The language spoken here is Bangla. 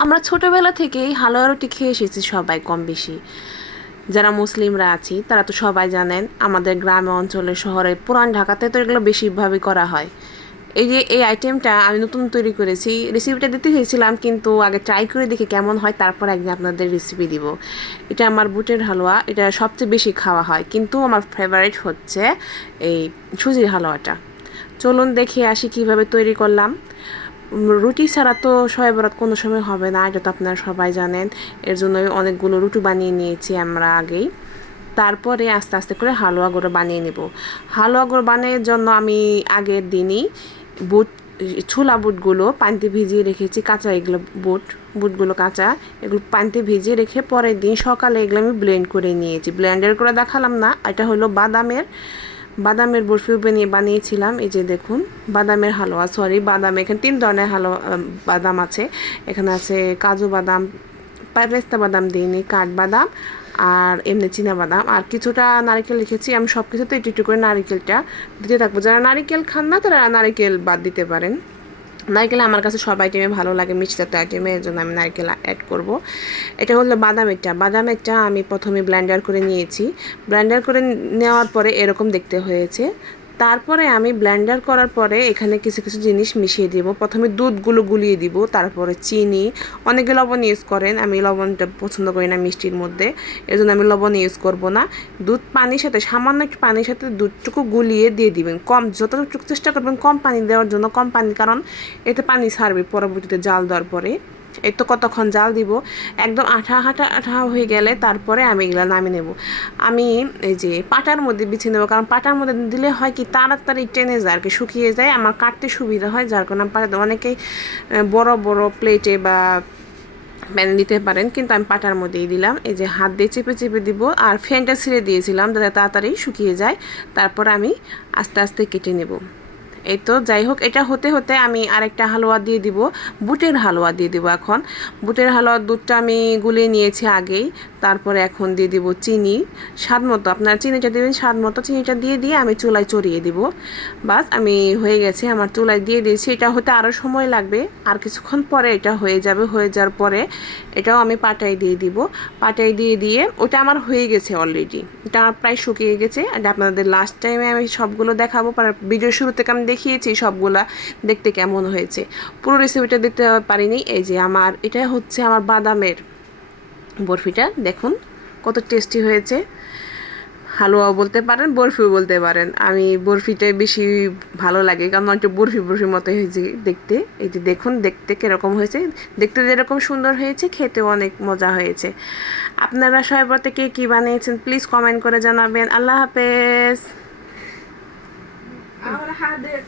আমরা ছোটোবেলা থেকেই হালুয়া রুটি খেয়ে এসেছি সবাই কম বেশি। যারা মুসলিমরা আছি, তারা তো সবাই জানেন আমাদের গ্রামে অঞ্চলে, শহরে, পুরান ঢাকাতে তো এগুলো বেশিরভাবে করা হয়। এই যে এই আইটেমটা আমি নতুন তৈরি করেছি রেসিপিটা দিতে চেয়েছিলাম কিন্তু আগে ট্রাই করে দেখি কেমন হয়, তারপর একদিন আপনাদের রেসিপি দিব। এটা আমার বুটের হালুয়া, এটা সবচেয়ে বেশি খাওয়া হয়, কিন্তু আমার ফেভারিট হচ্ছে এই সুজির হালুয়াটা। চলুন দেখে আসি কীভাবে তৈরি করলাম। রুটি ছাড়া তো শয়ে বরাত কোনো সময় হবে না, এটা তো আপনারা সবাই জানেন। এর জন্য অনেকগুলো রুটি বানিয়ে নিয়েছি আমরা আগেই। তারপরে আস্তে আস্তে করে হালুয়া গুঁড়ো বানিয়ে নেব। হালুয়া গুঁড়ো বানানোর জন্য আমি আগের দিনই বুট, ছোলা বুটগুলো পানিতে ভিজিয়ে রেখেছি, কাঁচা এগুলো বুট, বুটগুলো কাঁচা, এগুলো পানিতে ভিজিয়ে রেখে পরের দিন সকালে এগুলো আমি ব্লেন্ড করে নিয়েছি। ব্লেন্ডার করে দেখালাম না, এটা হলো বাদামের বাদামের বরফি বানিয়ে বানিয়েছিলাম, এই যে দেখুন, বাদামের হালুয়া সরি বাদাম, এখানে তিন ধরনের হালুয়া বাদাম আছে। এখানে আছে কাজু বাদাম পেস্তা বাদাম দিইনি কাঠবাদাম আর এমনি চিনা বাদাম। আর কিছুটা নারিকেল লিখেছি আমি সব কিছুতে একটু একটু করে নারিকেলটা দিতে থাকব। যারা নারিকেল খান না, তারা নারিকেল বাদ দিতে পারেন। নারকেল আমার কাছে সব আইটেমে ভালো লাগে মিষ্টি জাতীয় আইটেমে এর জন্য আমি নারকেল অ্যাড করব। এটা হলো বাদামের চা। বাদামের চা আমি প্রথমে ব্লেন্ডার করে নিয়েছি। ব্লেন্ডার করে নেওয়ার পরে এরকম দেখতে হয়েছে। তারপরে আমি ব্লেন্ডার করার পরে এখানে কিছু কিছু জিনিস মিশিয়ে দিব। প্রথমে দুধগুলো গুলিয়ে দিব, তারপরে চিনি। অনেকে লবণ ইউজ করেন, আমি লবণটা পছন্দ করি না মিষ্টির মধ্যে। এর জন্য আমি লবণ ইউজ করব না। দুধ পানির সাথে, সামান্য একটু পানির সাথে দুধটুকু গুলিয়ে দিয়ে দিবেন। কম, যতটুকু চেষ্টা করবেন কম পানি দেওয়ার জন্য, কম পানি, কারণ এতে পানি ছাড়বে পরবর্তীতে জাল দেওয়ার পরে। এই তো কতক্ষণ জাল দিব? একদম আঠা আঠা আঠা হয়ে গেলে তারপরে আমি এগুলো নামিয়ে নেব। আমি এই যে পাটার মধ্যে বিছিয়ে নেব, কারণ পাটার মধ্যে দিলে হয় কি তাড়াতাড়ি টেনে যায় আর কি শুকিয়ে যায়। আমার কাটতে সুবিধা হয়, যার কারণে পাটাতে অনেকেই বড় বড় প্লেটে বা প্যানে দিতে পারেন, কিন্তু আমি পাটার মধ্যেই দিলাম। এই যে হাত দিয়ে চেপে চেপে দিব, আর ফ্যানটা ছিঁড়ে দিয়েছিলাম যাতে তাড়াতাড়ি শুকিয়ে যায়। তারপর আমি আস্তে আস্তে কেটে নেব। এই তো, যাই হোক, এটা হতে হতে আমি আরেকটা হালুয়া দিয়ে দিব। বুটের হালুয়া দিয়ে দিব এখন। বুটের হালুয়ার দুধটা আমি গুলিয়ে নিয়েছি আগেই। তারপরে এখন দিয়ে দিব চিনি। স্বাদ মতো, আপনারা চিনিটা দেবেন, স্বাদ মতো চিনিটা দিয়ে দিয়ে আমি চুলায় চড়িয়ে দিব। বাস, আমি হয়ে গেছে, আমার চুলায় দিয়ে দিয়েছি। এটা হতে আরও সময় লাগবে, আর কিছুক্ষণ পরে এটা হয়ে যাবে। হয়ে যাওয়ার পরে এটাও আমি পাটায় দিয়ে দিব। পাটায় দিয়ে দিয়ে, ওটা আমার হয়ে গেছে অলরেডি এটা আমার প্রায় শুকিয়ে গেছে। আর আপনাদের লাস্ট টাইমে আমি সবগুলো দেখাবো ভিডিও শুরু থেকে আমি দেখিয়েছি সবগুলা, দেখতে কেমন হয়েছে। পুরো রেসিপিটা দেখতে পারিনি, এই যে আমার, এটা হচ্ছে আমার বাদামের বরফিটা, দেখুন কত টেস্টি হয়েছে। হালুয়াও বলতে পারেন, বরফিও বলতে পারেন। আমি বরফিটাই বেশি ভালো লাগে, কারণ একটু বরফি বরফির মতো হয়েছে দেখতে। এই যে দেখুন, দেখতে কীরকম হয়েছে। দেখতে যেরকম সুন্দর হয়েছে, খেতেও অনেক মজা হয়েছে। আপনারা সবাই কে কী বানিয়েছেন প্লিজ কমেন্ট করে জানাবেন। আল্লাহ হাফেজ। আমার হাতের